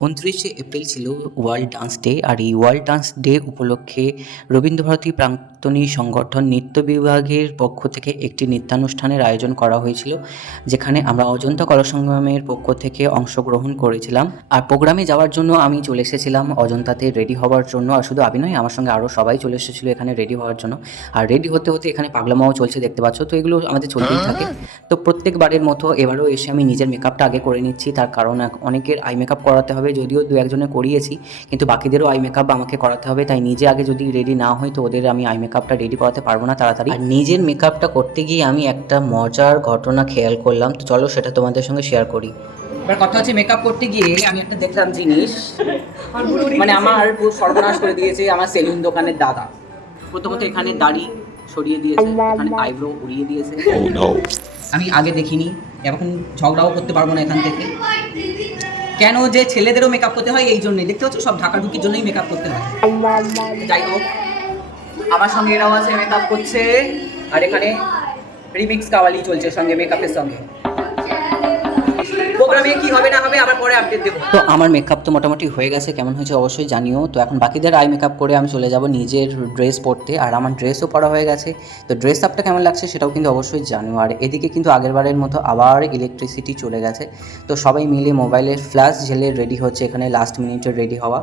উনত্রিশে এপ্রিল ছিল world dance day আর এই ওয়ার্ল্ড ডান্স ডে উপলক্ষে রবীন্দ্রভারতী প্রাক্তনী সংগঠন নৃত্য বিভাগের পক্ষ থেকে একটি নৃত্যানুষ্ঠানের আয়োজন করা হয়েছিল যেখানে আমরা অজন্তা কলা সংগ্রামের পক্ষ থেকে অংশগ্রহণ করেছিলাম। আর প্রোগ্রামে যাওয়ার জন্য আমি চলে এসেছিলাম অজন্তাতে রেডি হওয়ার জন্য। আর শুধু আমি নয় আমার সঙ্গে আরও সবাই চলে এসেছিল এখানে রেডি হওয়ার জন্য। আর রেডি হতে হতে এখানে পাগলামাও চলছে দেখতে পাচ্ছ? তো এগুলো আমাদের চলতেই থাকে। তো প্রত্যেকবারের মতো এবারও এসে আমি নিজের মেকআপটা আগে করে নিচ্ছি। তার কারণ অনেকের আই মেকআপ করাতে হবে যদিও দু একজনে করিয়েছি কিন্তু বাকিদেরও আই মেকআপ আমাকে করাতে হবে। তাই নিজে আগে যদি রেডি না হই তো ওদের আমি আই মেকআপটা রেডি করাতে পারব না তাড়াতাড়ি। আর নিজের মেকআপটা করতে গিয়ে আমি একটা মজার ঘটনা খেয়াল করলাম। তো চলো সেটা তোমাদের সঙ্গে শেয়ার করি। এবার কথা হচ্ছে মেকআপ করতে গিয়ে আমি একটা দেখলাম জিনিস। মানে আমার পুরো সর্বনাশ করে দিয়েছে আমার সেলুন দোকানের দাদা। প্রথমত এখানে দাড়ি সরিয়ে দিয়েছে এখানে আইব্রো উড়িয়ে দিয়েছে। আমি আগে দেখিনি এখন ঝগড়াও করতে পারব না এখান থেকে। কেন যে ছেলেদেরও মেকআপ করতে হয়, এই জন্যই। দেখতে পাচ্ছ, সব ঢাকা ঢাকাঢুকির জন্যই মেকআপ করতে হয়। যাই হোক, আমার সঙ্গে এরাও আছে মেকআপ করছে। আর এখানে রিমিক্স কাওয়ালি চলছে সঙ্গে মেকআপের সঙ্গে। কি হবে না হবে আবার পরে আপডেট তো আমার মেকআপ তো মোটামুটি হয়ে গেছে, কেমন হয়েছে অবশ্যই জানিও। তো এখন বাকিদের আই মেকআপ করে আমি চলে যাব নিজের ড্রেস পরতে। আর আমার ড্রেসও পরা হয়ে গেছে। তো ড্রেস আপটা কেমন লাগছে সেটাও কিন্তু অবশ্যই জানিও। আর এদিকে কিন্তু আগেরবারের মতো আবার ইলেকট্রিসিটি চলে গেছে। তো সবাই মিলে মোবাইলের ফ্ল্যাশ ঝেলে রেডি হচ্ছে এখানে লাস্ট মিনিটে রেডি হওয়া।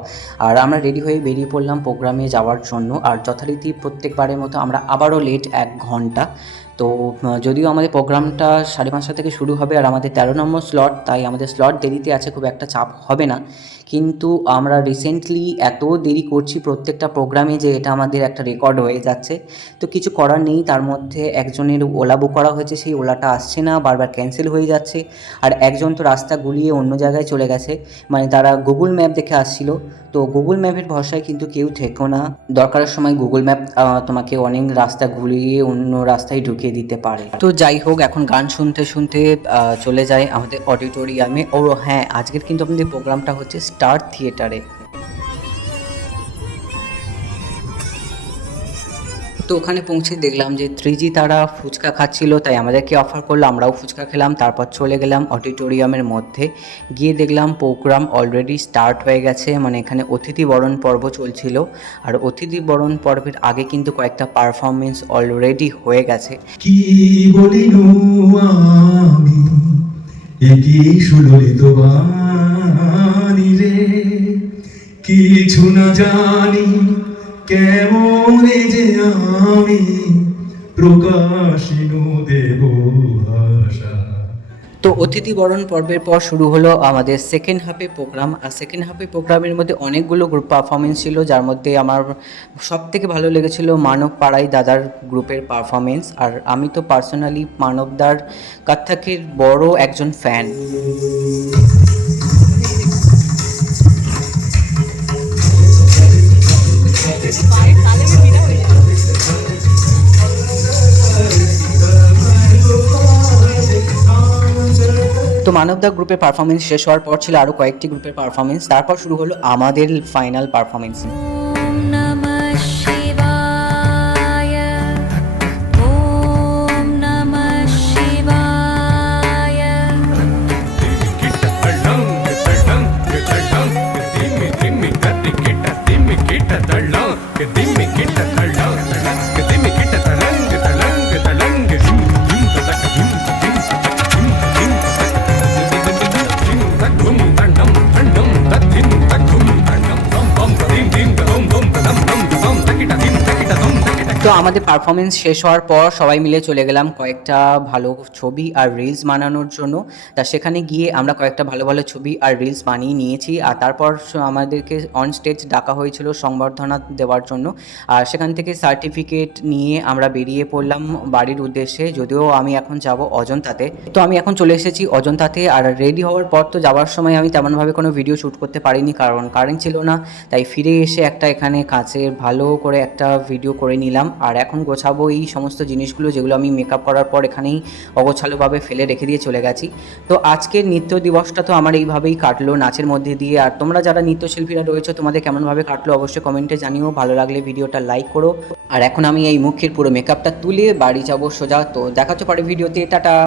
আর আমরা রেডি হয়ে বেরিয়ে পড়লাম প্রোগ্রামে যাওয়ার জন্য। আর যথারীতি প্রত্যেকবারের মতো আমরা আবারও লেট এক ঘণ্টা। তো যদিও আমাদের প্রোগ্রামটা সাড়ে পাঁচটা থেকে শুরু হবে আর আমাদের তেরো নম্বর স্লট তাই আমাদের স্লট দেরিতে আছে, খুব একটা চাপ হবে না। কিন্তু আমরা রিসেন্টলি এত দেরি করছি প্রত্যেকটা প্রোগ্রামে যে এটা আমাদের একটা রেকর্ড হয়ে যাচ্ছে। তো কিছু করার নেই, তার মধ্যে একজনের ওলা বুক করা হয়েছে, সেই ওলাটা আসছে না, বারবার ক্যান্সেল হয়ে যাচ্ছে। আর একজন তো রাস্তা গুলিয়ে অন্য জায়গায় চলে গেছে মানে তারা গুগল ম্যাপ দেখে আসছিল। তো গুগল ম্যাপের ভরসায় কিন্তু কেউ থেকো না। দরকারের সময় গুগল ম্যাপ তোমাকে অনেক রাস্তা ঘুরিয়ে অন্য রাস্তায় ঢুকিয়ে দিতে পারে। তো যাই হোক, এখন গান শুনতে শুনতে চলে যায় আমাদের অডিটোরিয়ামে ও হ্যাঁ আজকের কিন্তু আমাদের প্রোগ্রামটা হচ্ছে স্টার থিয়েটারে তো ওখানে পৌঁছে দেখলাম যে থ্রিজি তারা ফুচকা খাচ্ছিল, তাই আমাদেরকে অফার করল, আমরাও ফুচকা খেলাম, তারপর চলে গেলাম অডিটোরিয়ামের মধ্যে। গিয়ে দেখলাম প্রোগ্রাম অলরেডি স্টার্ট হয়ে গেছে মানে এখানে অতিথি বরণ পর্ব চলছিল। আর অতিথি বরণ পর্বের আগে কিন্তু কয়েকটা পারফরমেন্স অলরেডি হয়ে গেছে। কি কিছু না জানি কেমনে যে আমি প্রকাশিনু দেব ভাষা? তো অতিথি বরণ পর্বের পর শুরু হলো আমাদের সেকেন্ড হাফে প্রোগ্রাম আর সেকেন্ড হাফে প্রোগ্রামের মধ্যে অনেকগুলো গ্রুপ পারফরমেন্স ছিল, যার মধ্যে আমার সব থেকে ভালো লেগেছিল মানব পাড়াই দাদার গ্রুপের পারফরমেন্স আর আমি তো পার্সোনালি মানবদার কাত্থাকের বড় একজন ফ্যান তো মানবদা গ্রুপের পারফরমেন্স শেষ হওয়ার পর ছিল আরও কয়েকটি গ্রুপের পারফরমেন্স তারপর শুরু হলো আমাদের ফাইনাল পারফরমেন্স তো আমাদের পারফরমেন্স শেষ হওয়ার পর সবাই মিলে চলে গেলাম কয়েকটা ভালো ছবি আর রিলস বানানোর জন্য। তা সেখানে গিয়ে আমরা কয়েকটা ভালো ভালো ছবি আর রিলস বানিয়ে নিয়েছি। আর তারপর আমাদেরকে অন স্টেজ ডাকা হয়েছিল সংবর্ধনা দেওয়ার জন্য। আর সেখান থেকে সার্টিফিকেট নিয়ে আমরা বেরিয়ে পড়লাম বাড়ির উদ্দেশ্যে। যদিও আমি এখন যাব অজন্তাতে। তো আমি এখন চলে এসেছি অজন্তাতে। আর রেডি হওয়ার পর তো যাওয়ার সময় আমি তেমনভাবে কোনো ভিডিও শ্যুট করতে পারিনি। কারণ কারেন্ট ছিল না। তাই ফিরে এসে একটা এখানে কাছের ভালো করে একটা ভিডিও করে নিলাম। আর এখন গোছাবো এই সমস্ত জিনিসগুলো যেগুলো আমি মেকআপ করার পর এখানেই অগোছালোভাবে ফেলে রেখে দিয়ে চলে গেছি। তো আজকের নৃত্য দিবসটা তো আমার এইভাবেই কাটলো নাচের মধ্যে দিয়ে। আর তোমরা যারা নৃত্যশিল্পীরা রয়েছে, তোমাদের কেমনভাবে কাটলো অবশ্যই কমেন্টে জানিও। ভালো লাগলে ভিডিওটা লাইক করো। আর এখন আমি এই মুখের পুরো মেকআপটা তুলে বাড়ি যাব সোজা। তো দেখাচ্ছ পরে ভিডিওতে, টাটা!